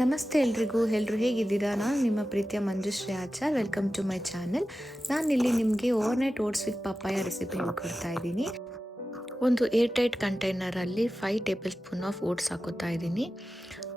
ನಮಸ್ತೆ ಎಲ್ಲರೂ ಹೇಗಿದ್ದೀರಾ? ನಾನು ನಿಮ್ಮ ಪ್ರೀತಿಯ Manjushree Achar. Welcome to my channel. ನಾನಿಲ್ಲಿ ನಿಮಗೆ overnight oats with papaya recipe ಹೇಳ್ಕೊಡ್ತಾ ಇದ್ದೀನಿ. ಒಂದು ಏರ್ ಟೈಟ್ ಕಂಟೈನರಲ್ಲಿ 5 ಟೇಬಲ್ ಸ್ಪೂನ್ ಆಫ್ ಓಟ್ಸ್ ಹಾಕೋತಾ ಇದ್ದೀನಿ.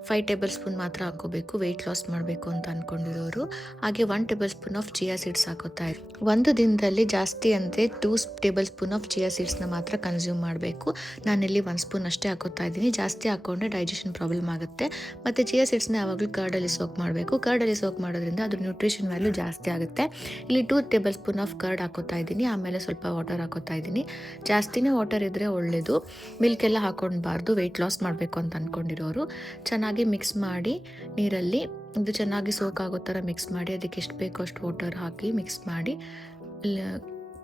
5 ಟೇಬಲ್ ಸ್ಪೂನ್ ಮಾತ್ರ ಹಾಕೋಬೇಕು, ವೆಯ್ಟ್ ಲಾಸ್ ಮಾಡಬೇಕು ಅಂತ ಅಂದ್ಕೊಂಡಿರೋರು. ಹಾಗೆ 1 table spoon of chia seeds ಹಾಕೋತಾ ಇರಿ. ಒಂದು ದಿನದಲ್ಲಿ ಜಾಸ್ತಿ ಅಂದರೆ 2 ಟೇಬಲ್ ಸ್ಪೂನ್ ಆಫ್ ಚಿಯಾ ಸೀಡ್ಸ್ನ ಮಾತ್ರ ಕನ್ಸ್ಯೂಮ್ ಮಾಡಬೇಕು. ನಾನಿಲ್ಲಿ 1 ಸ್ಪೂನ್ ಅಷ್ಟೇ ಹಾಕೋತಾ ಇದ್ದೀನಿ. ಜಾಸ್ತಿ ಹಾಕೊಂಡ್ರೆ ಡೈಜೆಷನ್ ಪ್ರಾಬ್ಲಮ್ ಆಗುತ್ತೆ. ಮತ್ತು ಚಿಯಾ ಸೀಡ್ಸ್ನ ಯಾವಾಗಲೂ ಕರ್ಡಲ್ಲಿ ಸೋಕ್ ಮಾಡಬೇಕು. ಕರ್ಡಲ್ಲಿ ಸೋಕ್ ಮಾಡೋದ್ರಿಂದ ಅದ್ರ ನ್ಯೂಟ್ರಿಷನ್ ವ್ಯಾಲ್ಯೂ ಜಾಸ್ತಿ ಆಗುತ್ತೆ. ಇಲ್ಲಿ 2 ಟೇಬಲ್ ಸ್ಪೂನ್ ಆಫ್ ಕರ್ಡ್ ಹಾಕೋತಾ ಇದ್ದೀನಿ. ಆಮೇಲೆ ಸ್ವಲ್ಪ ವಾಟರ್ ಹಾಕೋತಾ ಇದ್ದೀನಿ. ಜಾಸ್ತಿನೇ ವಾಟರ್ ಇದ್ದರೆ ಒಳ್ಳೆಯದು. ಮಿಲ್ಕ್ ಎಲ್ಲ ಹಾಕೊಳ್ಬಾರ್ದು, ವೆಯ್ಟ್ ಲಾಸ್ ಮಾಡಬೇಕು ಅಂತ ಅಂದ್ಕೊಂಡಿರೋರು. ಚೆನ್ನಾಗಿ ಮಿಕ್ಸ್ ಮಾಡಿ ನೀರಲ್ಲಿ ಇದು ಚೆನ್ನಾಗಿ ಸೋಕ್ ಆಗೋ ಥರ ಮಿಕ್ಸ್ ಮಾಡಿ, ಅದಕ್ಕೆ ಎಷ್ಟು ಬೇಕೋ ಅಷ್ಟು ವಾಟರ್ ಹಾಕಿ ಮಿಕ್ಸ್ ಮಾಡಿ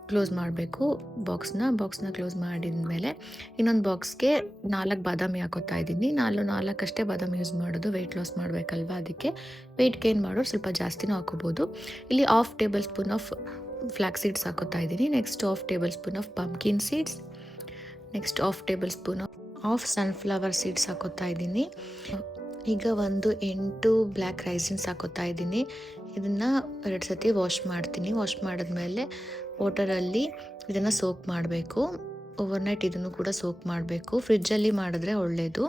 ಕ್ಲೋಸ್ ಮಾಡಬೇಕು. ಬಾಕ್ಸ್ನ ಕ್ಲೋಸ್ ಮಾಡಿದ ಮೇಲೆ ಇನ್ನೊಂದು ಬಾಕ್ಸ್ಗೆ 4 ಬಾದಾಮಿ ಹಾಕೋತಾ ಇದ್ದೀನಿ. 4 ಅಷ್ಟೇ ಬಾದಾಮಿ ಯೂಸ್ ಮಾಡೋದು, ವೆಯ್ಟ್ ಲಾಸ್ ಮಾಡಬೇಕಲ್ವ, ಅದಕ್ಕೆ ವೆಯ್ಟ್ ಗೇನ್ ಮಾಡೋರು ಸ್ವಲ್ಪ ಜಾಸ್ತಿನೂ ಹಾಕೋಬೋದು. ಇಲ್ಲಿ 1/2 table spoon of flax seeds ಹಾಕೋತಾ ಇದ್ದೀನಿ. Next 1/2 table spoon of pumpkin seeds. Next 1/2 table spoon of sunflower seeds ಹಾಕೋತಾ ಇದ್ದೀನಿ. ಈಗ 8 ಬ್ಲ್ಯಾಕ್ ರೈಸಿನ್ಸ್ ಹಾಕೋತಾ ಇದ್ದೀನಿ. ಇದನ್ನು 2 ಸತಿ ವಾಶ್ ಮಾಡ್ತೀನಿ. ವಾಶ್ ಮಾಡಿದ್ಮೇಲೆ ವಾಟರಲ್ಲಿ ಇದನ್ನು ಸೋಕ್ ಮಾಡಬೇಕು. ಓವರ್ನೈಟ್ ಇದನ್ನು ಕೂಡ ಸೋಕ್ ಮಾಡಬೇಕು. ಫ್ರಿಜ್ಜಲ್ಲಿ ಮಾಡಿದ್ರೆ ಒಳ್ಳೆಯದು.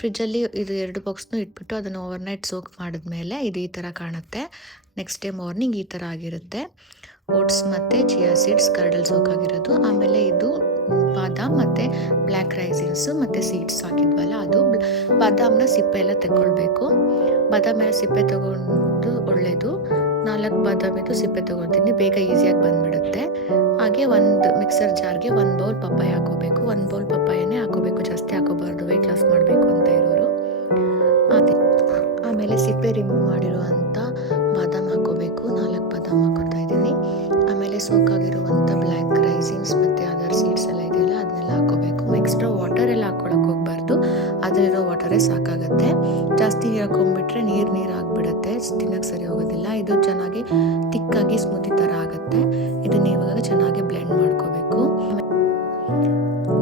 ಫ್ರಿಜ್ಜಲ್ಲಿ ಇದು 2 ಬಾಕ್ಸ್ನೂ ಇಟ್ಬಿಟ್ಟು ಅದನ್ನು ಓವರ್ನೈಟ್ ಸೋಕ್ ಮಾಡಿದ್ಮೇಲೆ ಇದು ಈ ಥರ ಕಾಣುತ್ತೆ. ನೆಕ್ಸ್ಟ್ ಡೇ ಮಾರ್ನಿಂಗ್ ಈ ಥರ ಆಗಿರುತ್ತೆ. ಓಟ್ಸ್ ಮತ್ತು ಚಿಯಾ ಸೀಡ್ಸ್ ಕರ್ಡಲ್ಲಿ ಸೋಕ್ ಆಗಿರೋದು. ಆಮೇಲೆ ಇದು ಬಾದಾಮ್ ಮತ್ತು ಬ್ಲ್ಯಾಕ್ ರೈಸಿನ್ಸು ಮತ್ತು ಸೀಡ್ಸ್ ಹಾಕಿದ್ವಲ್ಲ, ಅದು ಬಾದಾಮ್ನ ಸಿಪ್ಪೆ ಎಲ್ಲ ತೆಗೊಳ್ಬೇಕು. ಬಾದಾಮ್ ಎಲ್ಲ ಸಿಪ್ಪೆ ತಗೊಂಡು ಒಳ್ಳೆಯದು. 4 ಬಾದಾಮಿದು ಸಿಪ್ಪೆ ತೊಗೊಳ್ತೀನಿ, ಬೇಗ ಈಸಿಯಾಗಿ ಬಂದುಬಿಡುತ್ತೆ. ಹಾಗೆ ಒಂದು ಮಿಕ್ಸರ್ ಜಾರ್ಗೆ 1 ಬೌಲ್ ಪಪ್ಪಾಯ ಹಾಕೋಬೇಕು. 1 ಬೌಲ್ ಪಪ್ಪಾಯನೇ ಹಾಕೋಬೇಕು, ಜಾಸ್ತಿ ಹಾಕೋಬಾರ್ದು ವೆಯ್ಟ್ ಲಾಸ್ ಮಾಡಬೇಕು ಅಂತ ಇರೋರು. ಆಮೇಲೆ ಸಿಪ್ಪೆ ರಿಮೂವ್ ಮಾಡಿರುವಂಥ ಬಾದಾಮ್ ಹಾಕೋಬೇಕು. 4 ಬಾದಾಮ್ ಹಾಕೋತಾ ಇದ್ದೀನಿ. ಆಮೇಲೆ ಸೋಕಾಗಿರುವಂಥ ಬ್ಲ್ಯಾಕ್ ರೈಸಿನ್ಸ್ ಮತ್ತು ಅದರ್ ಸೀಡ್ಸ್ ಎಲ್ಲ ಇದೆಯಲ್ಲ, ಅದನ್ನೆಲ್ಲ ಹಾಕೋಬೇಕು. ಎಕ್ಸ್ಟ್ರಾ ವಾಟರ್ ಎಲ್ಲ ಹಾಕ್ಕೊಳಕ್ಕೆ ಹೋಗಬಾರ್ದು, ಅದರಲ್ಲಿರೋ ವಾಟರೇ ಸಾಕಾಗುತ್ತೆ. ಜಾಸ್ತಿ ನೀರು ಹಾಕೊಂಡ್ಬಿಟ್ರೆ ನೀರು ಆಗಿಬಿಡುತ್ತೆ, ತಿನ್ನಕ್ಕೆ ಸರಿ ಹೋಗೋದಿಲ್ಲ. ಇದು ಚೆನ್ನಾಗಿ ತಿಕ್ಕಾಗಿ ಸ್ಮೂತಿ ಥರ ಆಗುತ್ತೆ. ಇದನ್ನ ಇವಾಗ ಚೆನ್ನಾಗಿ ಬ್ಲೆಂಡ್ ಮಾಡ್ಕೋಬೇಕು.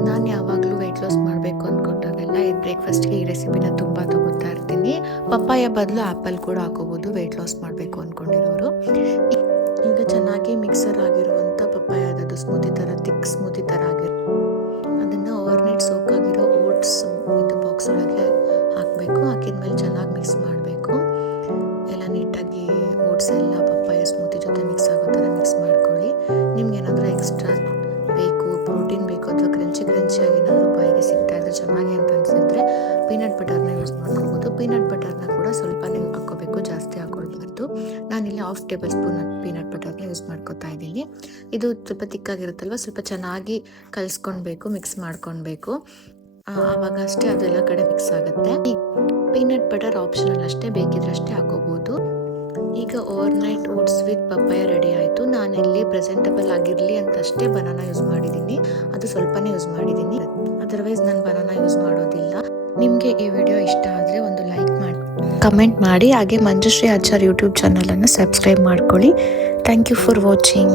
ನಾನು ಯಾವಾಗಲೂ ವೆಯ್ಟ್ ಲಾಸ್ ಮಾಡಬೇಕು ಅಂದ್ಕೊಂಡಾಗೆಲ್ಲ ಈ ಬ್ರೇಕ್ಫಾಸ್ಟ್ಗೆ ಈ ರೆಸಿಪಿನ ತುಂಬ ತಗೋತಾ ಇರ್ತೀನಿ. ಪಪ್ಪಾಯ ಬದಲು ಆ್ಯಪಲ್ ಕೂಡ ಹಾಕೋಬೋದು ವೆಯ್ಟ್ ಲಾಸ್ ಮಾಡಬೇಕು ಅಂದ್ಕೊಂಡಿರೋರು. ಈಗ ಚೆನ್ನಾಗಿ ಮಿಕ್ಸರ್ ಆಗಿರುವಂಥ ಪಪ್ಪಾಯದದು ತಿಕ್ ಸ್ಮೂತಿ ಥರ ಆಗಿರೋ ಅದನ್ನು ಓವರ್ನೈಟ್ ಸೋಕಾಗಿರೋ ಓಟ್ಸ್ ಇದು ಬಾಕ್ಸ್ ಒಳಗೆ ಹಾಕಬೇಕು. ಹಾಕಿದ್ಮೇಲೆ ಚೆನ್ನಾಗಿ ಮಿಕ್ಸ್ ಮಾಡಬೇಕು. ಎಲ್ಲ ನೀಟಾಗಿ ಓಟ್ಸ್ ಎಲ್ಲ ಪಪ್ಪಾಯ ಸ್ಮೂತಿ ಜೊತೆ ಮಿಕ್ಸ್ ಆಗೋ ಥರ ಮಿಕ್ಸ್ ಮಾಡ್ಕೊಳ್ಳಿ. ನಿಮ್ಗೆ ಏನಾದರೂ ಎಕ್ಸ್ಟ್ರಾ ಬೇಕು, ಪ್ರೋಟೀನ್ ಬೇಕು, ಅಥವಾ ಕ್ರಂಚಿಯಾಗಿ ಏನಾದರೂ ಬಾಯಿಗೆ ಸಿಗ್ತಾ ಇದ್ರೆ ಚೆನ್ನಾಗಿ ಅಂತ ಅನಿಸಿದ್ರೆ ಪೀನಟ್ ಬಟರ್ನ ಯೂಸ್ ಮಾಡ್ಕೋಬೋದು. ಪೀನಟ್ ಬಟರ್ನ ಕೂಡ ಸ್ವಲ್ಪ ನೀವು ಹಾಕ್ಕೋಬೇಕು, ಜಾಸ್ತಿ ಹಾಕ್ಕೊಳ್ಬಾರ್ದು. ನಾನಿಲ್ಲಿ 1/2 ಟೇಬಲ್ ಸ್ಪೂನ್ ಪೀನಟ್ ಬಟರ್ನ ಯೂಸ್ ಮಾಡ್ಕೋತಾ ಇದ್ದೀನಿ. ಇದು ಸ್ವಲ್ಪ ತಿಕ್ಕಾಗಿರುತ್ತಲ್ವ, ಸ್ವಲ್ಪ ಚೆನ್ನಾಗಿ ಕಲಿಸ್ಕೊಳ್ಬೇಕು, ಮಿಕ್ಸ್ ಮಾಡ್ಕೊಳ್ಬೇಕು. ಆವಾಗ ಅಷ್ಟೇ ಅದೆಲ್ಲ ಕಡೆ ಮಿಕ್ಸ್ ಆಗುತ್ತೆ. ಪೀನಟ್ ಬಟರ್ ಆಪ್ಷನಲ್ ಅಷ್ಟೇ, ಬೇಕಿದ್ರೆ ಅಷ್ಟೇ ಹಾಕೋಬೋದು. ಈಗ overnight oats with papaya ready ಆಯಿತು. ನಾನಿಲ್ಲಿ ಪ್ರೆಸೆಂಟಬಲ್ ಆಗಿರಲಿ ಅಂತ ಅಷ್ಟೇ ಬನಾನಾ ಯೂಸ್ ಮಾಡಿದ್ದೀನಿ, ಅದು ಸ್ವಲ್ಪನೇ ಯೂಸ್ ಮಾಡಿದ್ದೀನಿ. ಅದರ್ವೈಸ್ ನಾನು ಬನಾನಾ ಯೂಸ್ ಮಾಡೋದಿಲ್ಲ. ನಿಮಗೆ ಈ ವಿಡಿಯೋ ಇಷ್ಟ ಆದರೆ ಒಂದು ಲೈಕ್ ಮಾಡಿ, ಕಮೆಂಟ್ ಮಾಡಿ. ಹಾಗೆ ಮಂಜುಶ್ರೀ ಆಚಾರ್ ಯೂಟ್ಯೂಬ್ ಚಾನಲನ್ನು ಸಬ್ಸ್ಕ್ರೈಬ್ ಮಾಡ್ಕೊಳ್ಳಿ. Thank you for watching.